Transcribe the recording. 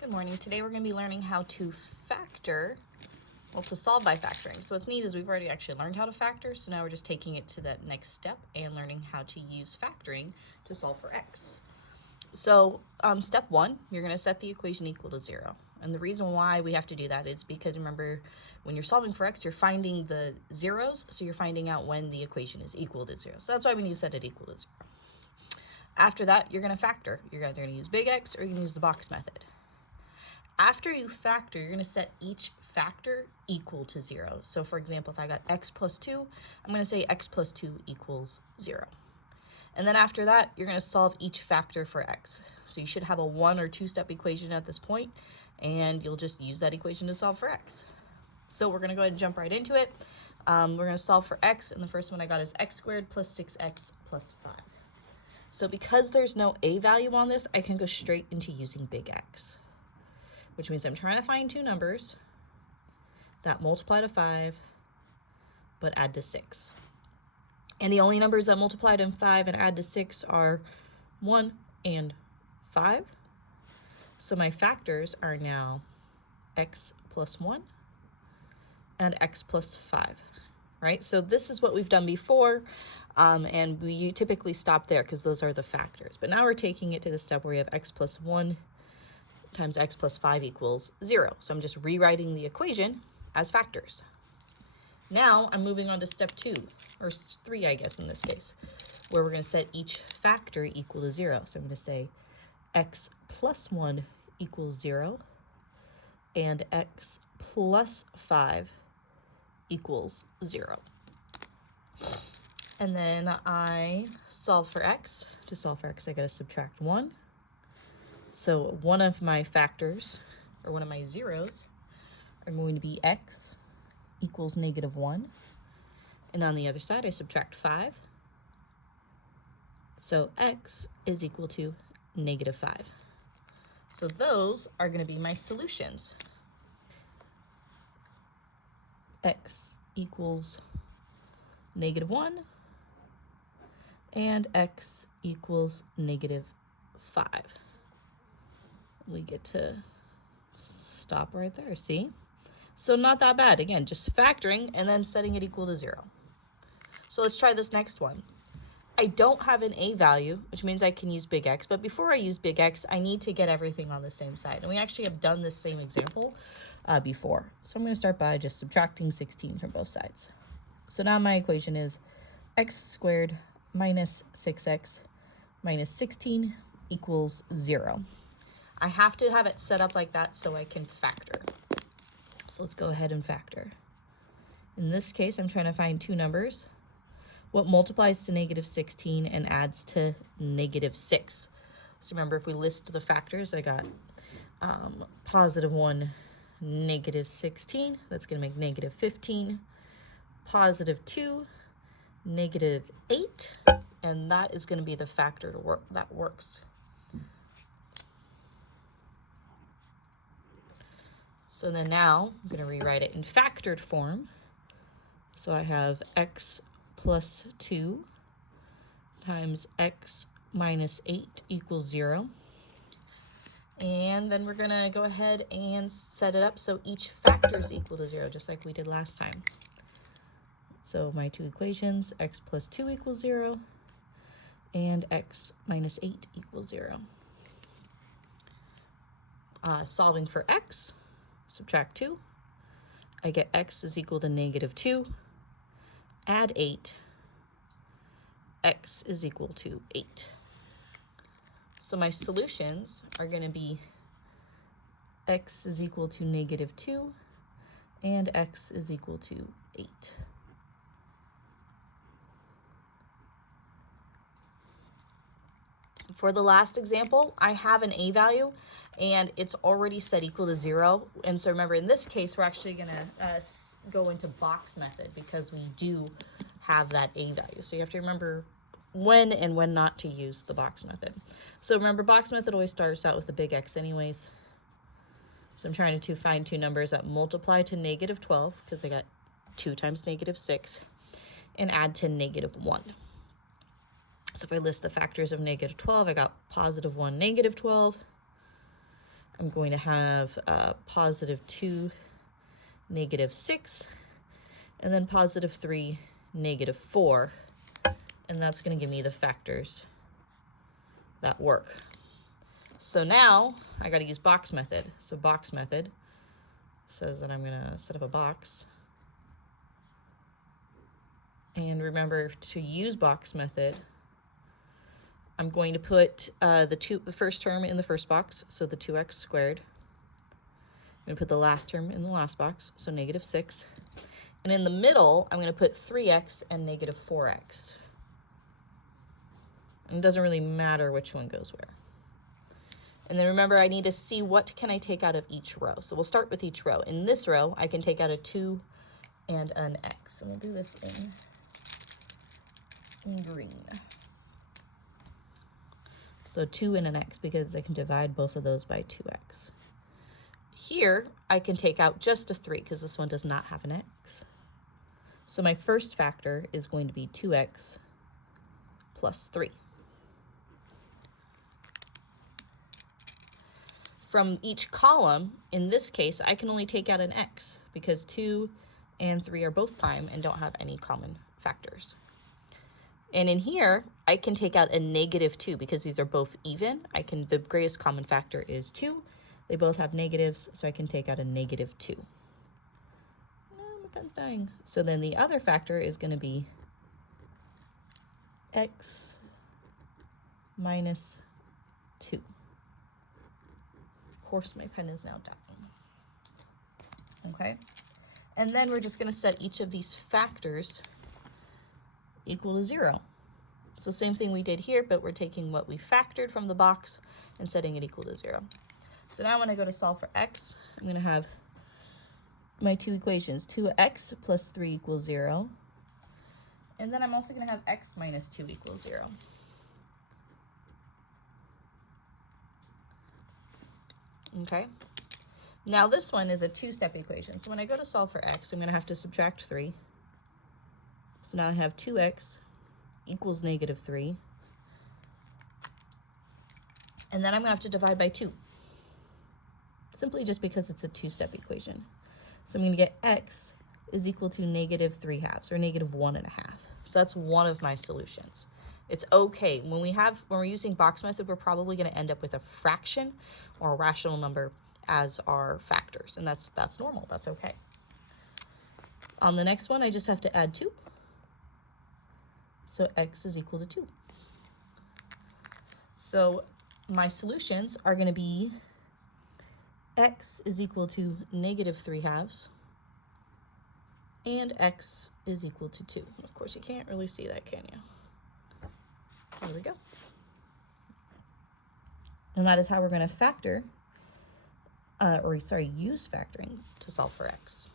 Good morning. Today we're going to be learning how to factor, to solve by factoring. So what's neat is we've already actually learned how to factor, so now we're just taking it to that next step and learning how to use factoring to solve for x. So step one, you're going to set the equation equal to 0. And the reason why we have to do that is because, remember, when you're solving for x, you're finding the zeros, so you're finding out when the equation is equal to 0. So that's why we need to set it equal to 0. After that, you're going to factor. You're either going to use big X or you're going to use the box method. After you factor, you're going to set each factor equal to 0. So for example, if I got x plus 2, I'm going to say x plus 2 equals 0. And then after that, you're going to solve each factor for x. So you should have a 1 or 2 step equation at this point, and you'll just use that equation to solve for x. So we're going to go ahead and jump right into it. We're going to solve for x, and the first one I got is x squared plus 6x plus 5. So because there's no a value on this, I can go straight into using big X, which means I'm trying to find two numbers that multiply to 5 but add to 6. And the only numbers that multiply to 5 and add to 6 are 1 and 5. So my factors are now x plus 1 and x plus 5, right? So this is what we've done before, and we typically stop there because those are the factors. But now we're taking it to the step where we have x plus 1 times x plus 5 equals 0. So I'm just rewriting the equation as factors. Now I'm moving on to step 2, or 3, I guess, in this case, where we're going to set each factor equal to 0. So I'm going to say x plus 1 equals 0 and x plus 5 equals 0. And then I solve for x. To solve for x, I got to subtract 1. So one of my factors, or one of my zeros, are going to be x equals negative 1. And on the other side, I subtract 5. So x is equal to negative 5. So those are going to be my solutions. X equals negative 1 and x equals negative 5. We get to stop right there, see? So not that bad. Again, just factoring and then setting it equal to 0. So let's try this next one. I don't have an a value, which means I can use big X, but before I use big X, I need to get everything on the same side. And we actually have done this same example before. So I'm going to start by just subtracting 16 from both sides. So now my equation is x squared minus 6x minus 16 equals 0. I have to have it set up like that so I can factor. So let's go ahead and factor. In this case, I'm trying to find two numbers. What multiplies to negative 16 and adds to negative 6? So remember, if we list the factors, I got positive 1, negative 16. That's going to make negative 15. Positive 2, negative 8. And that is going to be the factor that works. So then now I'm going to rewrite it in factored form. So I have x plus 2 times x minus 8 equals 0. And then we're going to go ahead and set it up so each factor is equal to 0, just like we did last time. So my two equations, x plus 2 equals 0 and x minus 8 equals 0. Solving for x, subtract 2. I get x is equal to negative 2. Add 8. X is equal to 8. So my solutions are going to be x is equal to negative 2 and x is equal to 8. For the last example, I have an a value and it's already set equal to 0. And so remember, in this case, we're actually going to go into box method because we do have that a value. So you have to remember when and when not to use the box method. So remember, box method always starts out with a big X anyways. So I'm trying to find two numbers that multiply to negative 12 because I got 2 times negative 6 and add to negative 1. So if I list the factors of negative 12, I got positive 1, negative 12. I'm going to have positive 2, negative 6, and then positive 3, negative 4. And that's going to give me the factors that work. So now I got to use box method. So box method says that I'm going to set up a box. And remember to use box method, I'm going to put the first term in the first box, so the 2x squared. I'm going to put the last term in the last box, so negative 6. And in the middle, I'm going to put 3x and negative 4x. And it doesn't really matter which one goes where. And then remember, I need to see what can I take out of each row. So we'll start with each row. In this row, I can take out a 2 and an x. And we'll do this in green. So 2 and an x, because I can divide both of those by 2x. Here, I can take out just a 3, because this one does not have an x. So my first factor is going to be 2x plus 3. From each column, in this case, I can only take out an x, because 2 and 3 are both prime and don't have any common factors. And in here, I can take out a negative 2 because these are both even. The greatest common factor is 2. They both have negatives, so I can take out a negative 2. No, my pen's dying. So then the other factor is going to be x minus 2. Of course, my pen is now dying. Okay? And then we're just going to set each of these factors equal to 0. So same thing we did here, but we're taking what we factored from the box and setting it equal to 0. So now when I go to solve for x, I'm going to have my two equations, 2x plus 3 equals 0. And then I'm also going to have x minus 2 equals 0. Okay? Now this one is a two-step equation. So when I go to solve for x, I'm going to have to subtract 3. So now I have 2x equals negative 3. And then I'm going to have to divide by 2. Simply just because it's a two-step equation. So I'm going to get x is equal to negative 3/2, or negative 1.5. So that's one of my solutions. It's okay. When we're using box method, we're probably going to end up with a fraction or a rational number as our factors. And that's normal. That's okay. On the next one, I just have to add 2. So x is equal to 2. So my solutions are going to be x is equal to negative 3/2, and x is equal to 2. Of course, you can't really see that, can you? There we go. And that is how we're going to use factoring to solve for x.